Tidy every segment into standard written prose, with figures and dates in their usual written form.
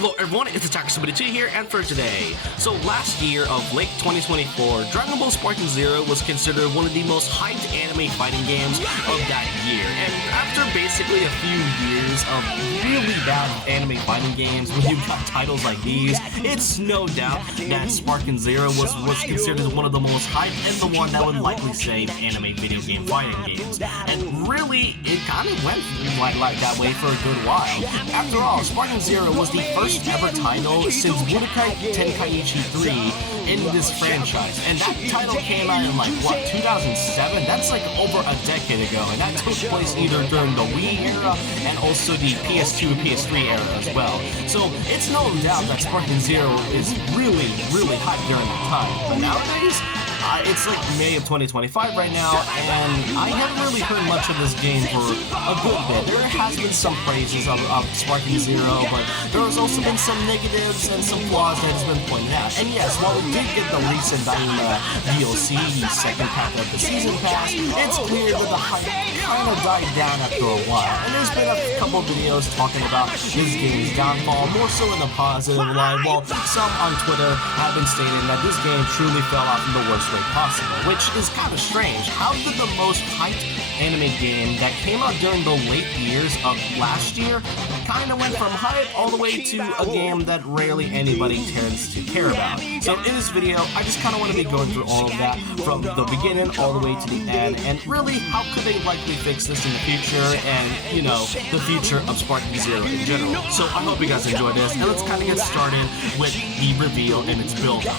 Hello everyone, it's Attacker72 here, and for today. So last year of late 2024, Dragon Ball Sparking Zero was considered one of the most hyped anime fighting games of that year. And after basically a few years of really bad anime fighting games, when you've got titles like these, it's no doubt that Sparking Zero was considered one of the most hyped and the one that would likely save anime video game fighting games. And really, it kind of went like that way for a good while. After all, Sparking Zero was the first ever title since Budokai Tenkaichi 3 in this franchise, and that title came out in like what, 2007? That's like over a decade ago, and that took place either during the Wii era and also the PS2 and PS3 era as well. So it's no doubt that Sparking Zero is really hyped during that time, but nowadays it's like May of 2025 right now, and I haven't really heard much of this game for a good bit. There has been some praises of Sparking Zero, but there has also been some negatives and some flaws that has been pointed out. And yes, while we did get the recent Daima DLC, the second pack of the Season Pass, it's clear that the hype kind of died down after a while. And there's been a couple videos talking about this game's downfall, more so in a positive light, while some on Twitter have been stating that this game truly fell off in the worst way possible, which is kind of strange. How did the most hyped anime game that came out during the late years of last year kind of went from hype all the way to a game that rarely anybody tends to care about? So in this video, I just kind of want to be going through all of that from the beginning all the way to the end, and really how could they likely fix this in the future, and you know, the future of Sparking Zero in general. So I hope you guys enjoy this, and let's kind of get started with the reveal and its build-up.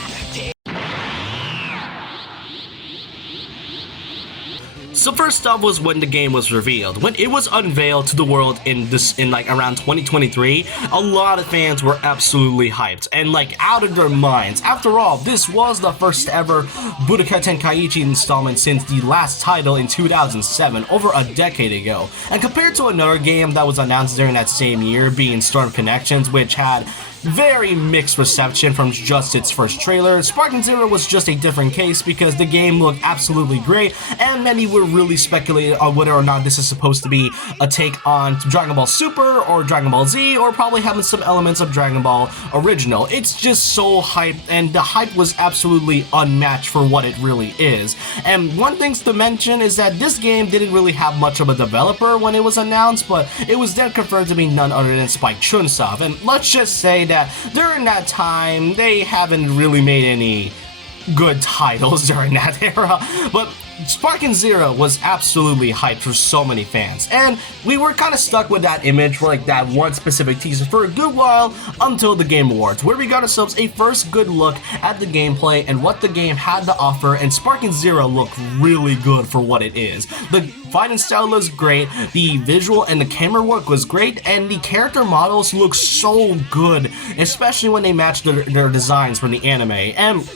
So first up was when the game was revealed. When it was unveiled to the world in like around 2023, a lot of fans were absolutely hyped and like out of their minds. After all, this was the first ever Budokai Tenkaichi installment since the last title in 2007, over a decade ago. And compared to another game that was announced during that same year, being Storm Connections, which had very mixed reception from just its first trailer, Sparking Zero was just a different case because the game looked absolutely great, and many were really speculating on whether or not this is supposed to be a take on Dragon Ball Super or Dragon Ball Z, or probably having some elements of Dragon Ball Original. It's just so hyped, and the hype was absolutely unmatched for what it really is. And one thing to mention is that this game didn't really have much of a developer when it was announced, but it was then confirmed to be none other than Spike Chunsoft. And let's just say that during that time, they haven't really made any good titles during that era, but Sparking Zero was absolutely hyped for so many fans, and we were kind of stuck with that image for like that one specific teaser for a good while until the Game Awards, where we got ourselves a first good look at the gameplay and what the game had to offer, and Sparking Zero looked really good for what it is. The fighting style looks great, the visual and the camera work was great, and the character models look so good, especially when they match their designs from the anime. And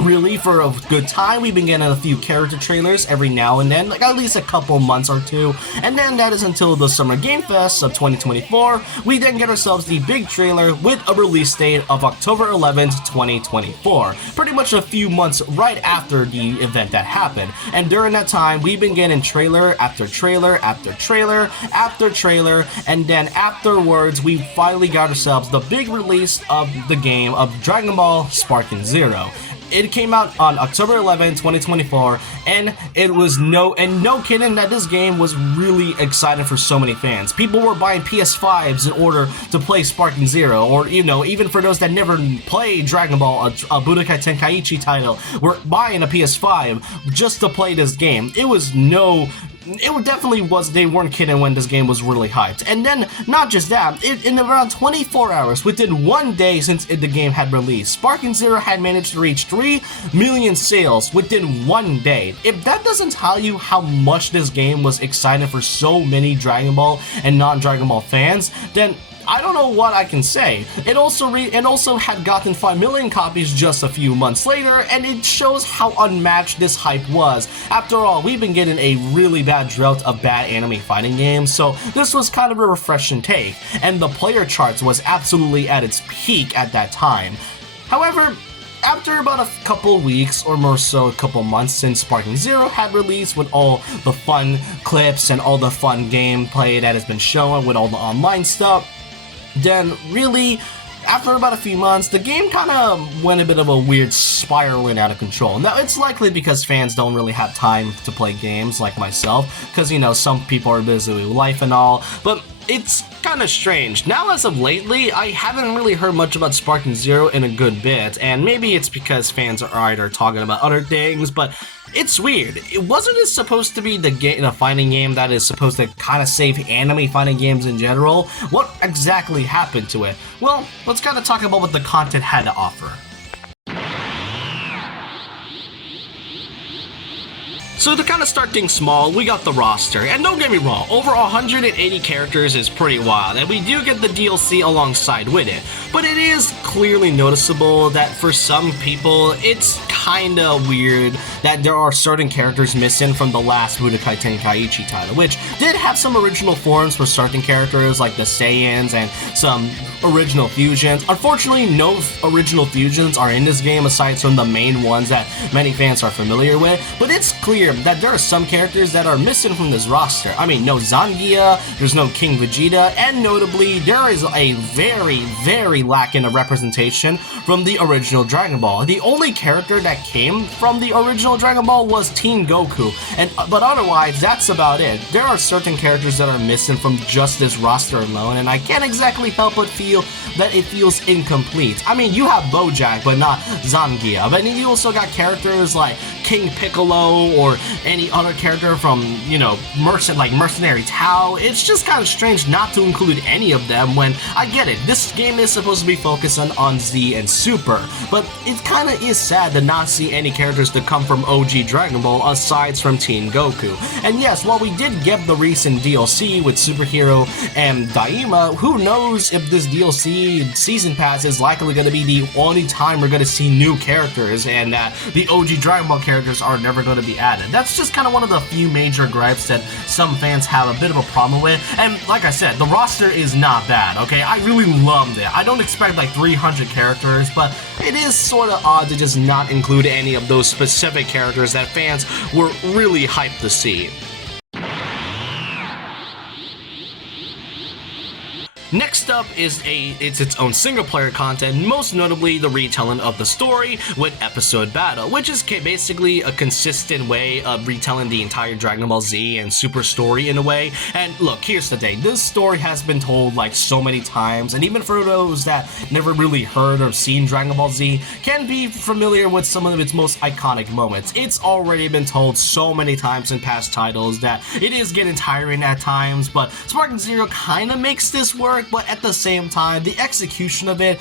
really, for a good time, we've been getting a few character trailers every now and then, like at least a couple months or two, and then that is until the Summer Game Fest of 2024. We then get ourselves the big trailer with a release date of October 11th, 2024, pretty much a few months right after the event that happened. And during that time, we've been getting trailer after trailer after trailer after trailer, and then afterwards, we finally got ourselves the big release of the game of Dragon Ball Sparking Zero. It came out on October 11, 2024, and it was no kidding that this game was really exciting for so many fans. People were buying PS5s in order to play Sparking Zero, or you know, even for those that never played Dragon Ball, a Budokai Tenkaichi title, were buying a PS5 just to play this game. It definitely was, they weren't kidding when this game was really hyped. And then, not just that, in around 24 hours, within one day since the game had released, Sparking Zero had managed to reach 3 million sales within one day. If that doesn't tell you how much this game was exciting for so many Dragon Ball and non-Dragon Ball fans, then I don't know what I can say. It also had gotten 5 million copies just a few months later, and it shows how unmatched this hype was. After all, we've been getting a really bad drought of bad anime fighting games, so this was kind of a refreshing take, and the player charts was absolutely at its peak at that time. However, after about a couple weeks, or more so a couple months since Sparking Zero had released, with all the fun clips and all the fun gameplay that has been shown with all the online stuff, then really after about a few months, the game kind of went a bit of a weird spiraling out of control. Now, it's likely because fans don't really have time to play games like myself, because, you know, some people are busy with life and all, but it's kind of strange. Now, as of lately, I haven't really heard much about Sparking Zero in a good bit, and maybe it's because fans are either talking about other things, but it's weird. It wasn't it supposed to be the fighting game that is supposed to kind of save anime fighting games in general? What exactly happened to it? Well, let's kind of talk about what the content had to offer. So to kind of start things small, we got the roster, and don't get me wrong, over 180 characters is pretty wild, and we do get the DLC alongside with it, but it is clearly noticeable that for some people, it's kinda weird that there are certain characters missing from the last Budokai Tenkaichi title, which did have some original forms for certain characters like the Saiyans and some original fusions. Unfortunately, no original fusions are in this game aside from the main ones that many fans are familiar with, but it's clear that there are some characters that are missing from this roster. I mean, no Zangief, there's no King Vegeta, and notably, there is a very lacking of representation from the original Dragon Ball. The only character that came from the original Dragon Ball was Teen Goku, but otherwise, that's about it. There are certain characters that are missing from just this roster alone, and I can't exactly help but feel that it feels incomplete. I mean, you have Bojack, but not Zangief, but then you also got characters like King Piccolo or any other character from, you know, Mercenary Tao. It's just kind of strange not to include any of them when, I get it, this game is supposed to be focusing on Z and Super, but it kind of is sad to not see any characters that come from OG Dragon Ball aside from Teen Goku. And yes, while we did get the recent DLC with Superhero and Daima, who knows if this DLC Season Pass is likely going to be the only time we're going to see new characters and that the OG Dragon Ball characters are never going to be added. That's just kind of one of the few major gripes that some fans have a bit of a problem with. And like I said, the roster is not bad, okay? I really loved it. I don't expect like 300 characters, but it is sort of odd to just not include any of those specific characters that fans were really hyped to see. Next up is its own single-player content, most notably the retelling of the story with Episode Battle, which is basically a consistent way of retelling the entire Dragon Ball Z and Super story in a way. And look, here's the thing, this story has been told like so many times, and even for those that never really heard or seen Dragon Ball Z, can be familiar with some of its most iconic moments. It's already been told so many times in past titles that it is getting tiring at times, but Sparking Zero kind of makes this work. But at the same time, the execution of it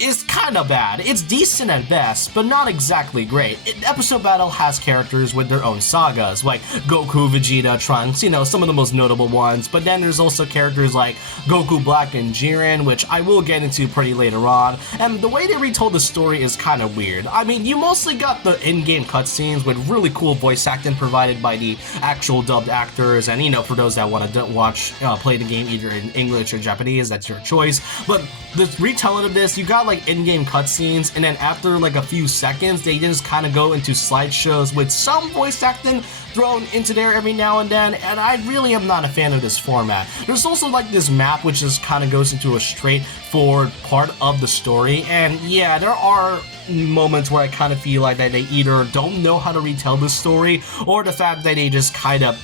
is kind of bad. It's decent at best, but not exactly great. Episode Battle has characters with their own sagas, like Goku, Vegeta, Trunks, you know, some of the most notable ones, but then there's also characters like Goku Black and Jiren, which I will get into pretty later on, and the way they retold the story is kind of weird. I mean, you mostly got the in-game cutscenes with really cool voice acting provided by the actual dubbed actors, and, you know, for those that want to play the game either in English or Japanese, that's your choice, but the retelling of this, you got like in-game cutscenes, and then after like a few seconds, they just kind of go into slideshows with some voice acting thrown into there every now and then, and I really am not a fan of this format. There's also like this map which just kind of goes into a straightforward part of the story, and yeah, there are moments where I kind of feel like that they either don't know how to retell the story, or the fact that they just kind of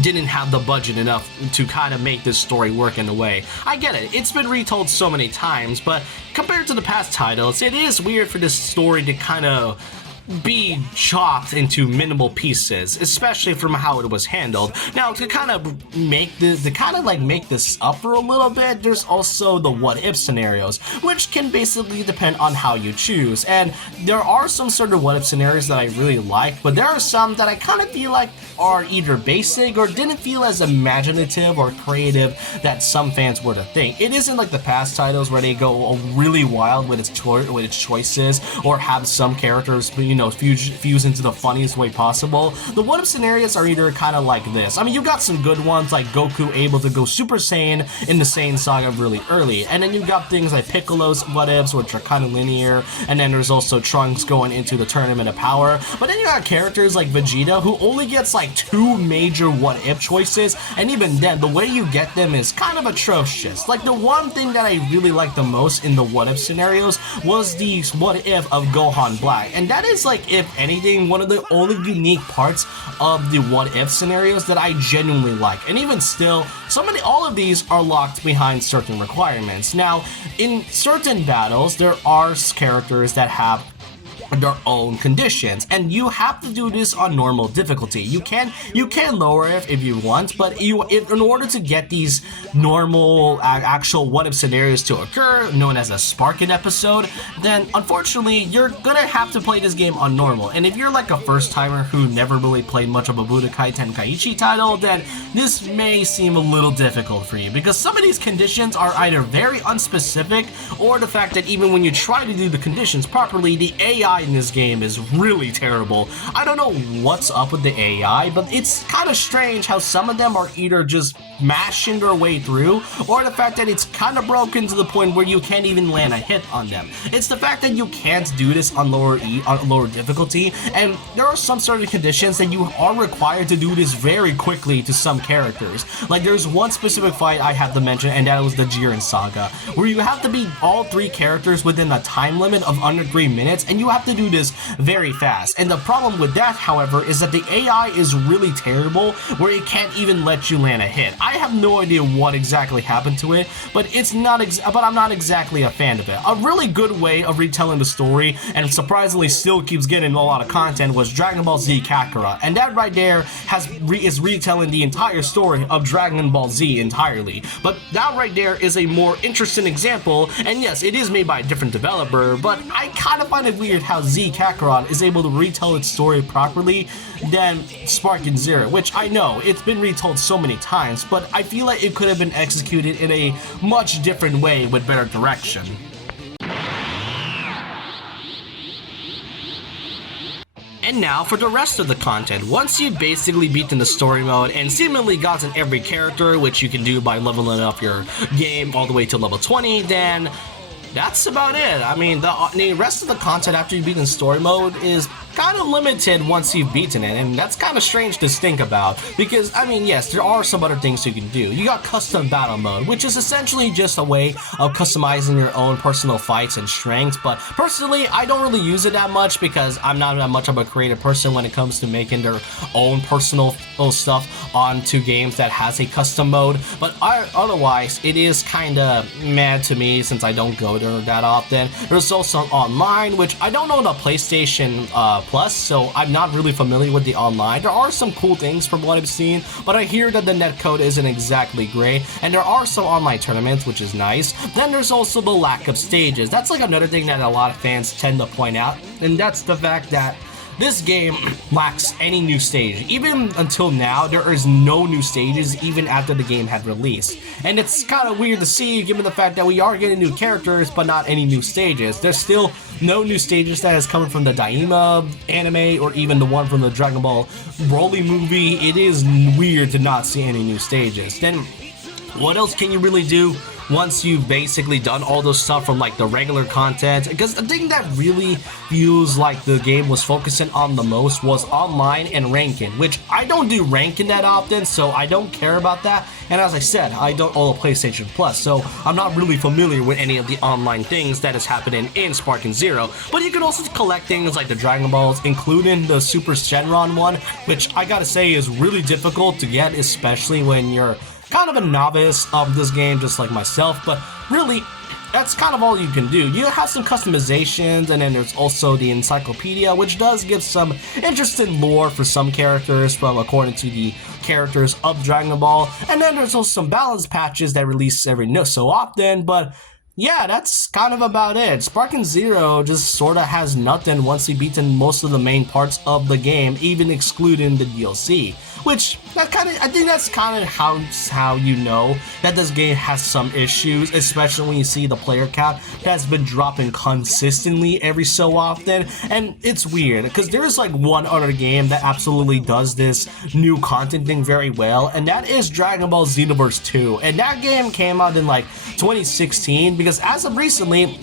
didn't have the budget enough to kind of make this story work in a way. I get it, it's been retold so many times, but compared to the past titles, it is weird for this story to kind of be chopped into minimal pieces, especially from how it was handled. Now, to kind of make this up for a little bit, there's also the what-if scenarios, which can basically depend on how you choose. And there are some sort of what-if scenarios that I really like, but there are some that I kind of feel like are either basic or didn't feel as imaginative or creative that some fans were to think. It isn't like the past titles where they go really wild with its choices or have some characters, you you know, fuse into the funniest way possible. The what if scenarios are either kind of like this. I mean, you've got some good ones like Goku able to go Super Saiyan in the Saiyan saga really early, and then you've got things like Piccolo's what ifs, which are kind of linear, and then there's also Trunks going into the Tournament of Power. But then you got characters like Vegeta who only gets like 2 major what if choices, and even then the way you get them is kind of atrocious. Like, the one thing that I really like the most in the what if scenarios was the what if of Gohan Black, and that is, like, if anything, one of the only unique parts of the what if scenarios that I genuinely like. And even still, all of these are locked behind certain requirements. Now, in certain battles, there are characters that have their own conditions, and you have to do this on normal difficulty. You can lower it if you want, but in order to get these normal actual what if scenarios to occur, known as a Sparking episode, then unfortunately you're gonna have to play this game on normal. And if you're like a first timer who never really played much of a Budokai Tenkaichi title, then this may seem a little difficult for you, because some of these conditions are either very unspecific, or the fact that even when you try to do the conditions properly, the AI in this game is really terrible. I don't know what's up with the AI, but it's kind of strange how some of them are either just mashing their way through, or the fact that it's kind of broken to the point where you can't even land a hit on them. It's the fact that you can't do this on lower difficulty, and there are some certain conditions that you are required to do this very quickly to some characters. Like, there's one specific fight I have to mention, and that was the Jiren Saga, where you have to beat all 3 characters within a time limit of under 3 minutes, and you have to do this very fast. And the problem with that, however, is that the AI is really terrible, where it can't even let you land a hit. I have no idea what exactly happened to it, but I'm not exactly a fan of it. A really good way of retelling the story, and surprisingly still keeps getting a lot of content, was Dragon Ball Z Kakarot, and that right there is retelling the entire story of Dragon Ball Z entirely. But that right there is a more interesting example, and yes, it is made by a different developer, but I kind of find it weird how Z Kakarot is able to retell its story properly than Sparking Zero, which I know it's been retold so many times, but I feel like it could have been executed in a much different way with better direction. And now for the rest of the content. Once you've basically beaten the story mode and seemingly gotten every character, which you can do by leveling up your game all the way to level 20, then that's about it. I mean, the rest of the content after you've beaten story mode is kind of limited once you've beaten it, and that's kind of strange to think about, because, I mean, yes, there are some other things you can do. You got custom battle mode, which is essentially just a way of customizing your own personal fights and strengths, but personally, I don't really use it that much because I'm not that much of a creative person when it comes to making their own personal stuff onto games that has a custom mode, but otherwise, it is kind of mad to me since I don't go there that often. There's also online, which I don't know the PlayStation Plus, so I'm not really familiar with the online. There are some cool things from what I've seen, but I hear that the netcode isn't exactly great, and there are some online tournaments, which is nice. Then there's also the lack of stages. That's like another thing that a lot of fans tend to point out, and that's the fact that this game lacks any new stage. Even until now, there is no new stages even after the game had released. And it's kind of weird to see, given the fact that we are getting new characters, but not any new stages. There's still no new stages that is coming from the Daima anime, or even the one from the Dragon Ball Broly movie. It is weird to not see any new stages. Then, what else can you really do once you've basically done all those stuff from like the regular content? Because the thing that really feels like the game was focusing on the most was online and ranking, which I don't do ranking that often, so I don't care about that. And as I said, I don't own a PlayStation Plus, so I'm not really familiar with any of the online things that is happening in Sparking Zero. But you can also collect things like the Dragon Balls, including the Super Shenron one, which I gotta say is really difficult to get, especially when you're kind of a novice of this game, just like myself. But really, that's kind of all you can do. You have some customizations, and then there's also the encyclopedia, which does give some interesting lore for some characters from according to the characters of Dragon Ball. And then there's also some balance patches that release every so often, but Yeah, that's kind of about it. Sparking Zero just sorta has nothing once you beaten most of the main parts of the game, even excluding the DLC. Which I think that's kind of how you know that this game has some issues, especially when you see the player count has been dropping consistently every so often. And it's weird because there is like one other game that absolutely does this new content thing very well, and that is Dragon Ball Xenoverse 2. And that game came out in like 2016 because as of recently,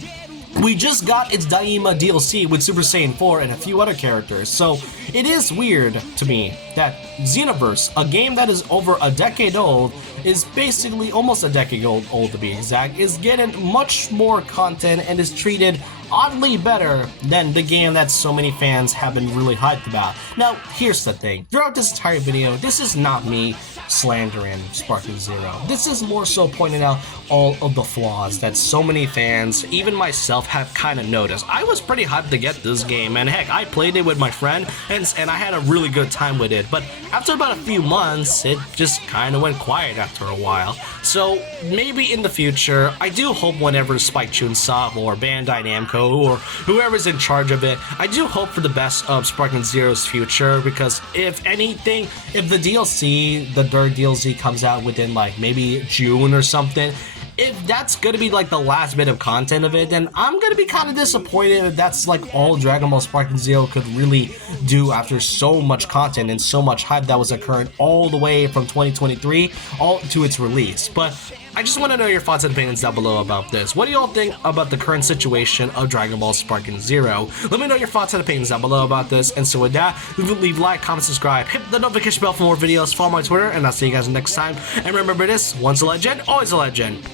we just got its Daima DLC with Super Saiyan 4 and a few other characters, so it is weird to me that Xenoverse, a game that is over a decade old, is basically almost a decade old to be exact, is getting much more content and is treated oddly better than the game that so many fans have been really hyped about. Now, here's the thing. Throughout this entire video, this is not me slandering Sparking Zero. This is more so pointing out all of the flaws that so many fans, even myself, have kind of noticed. I was pretty hyped to get this game, and heck, I played it with my friend, and I had a really good time with it, but after about a few months, it just kind of went quiet after a while. So maybe in the future, I do hope whenever Spike Chunsoft or Bandai Namco or whoever's in charge of it, I do hope for the best of Sparking Zero's future, because if anything, if the DLC, the third DLC comes out within like maybe June or something, if that's gonna be like the last bit of content of it, then I'm gonna be kind of disappointed if that's like all Dragon Ball Sparking Zero could really do after so much content and so much hype that was occurring all the way from 2023 all to its release. But I just want to know your thoughts and opinions down below about this. What do y'all think about the current situation of Dragon Ball Sparking Zero? Let me know your thoughts and opinions down below about this. And so with that, leave like, comment, subscribe, hit the notification bell for more videos, follow my Twitter, and I'll see you guys next time. And remember this, once a legend, always a legend.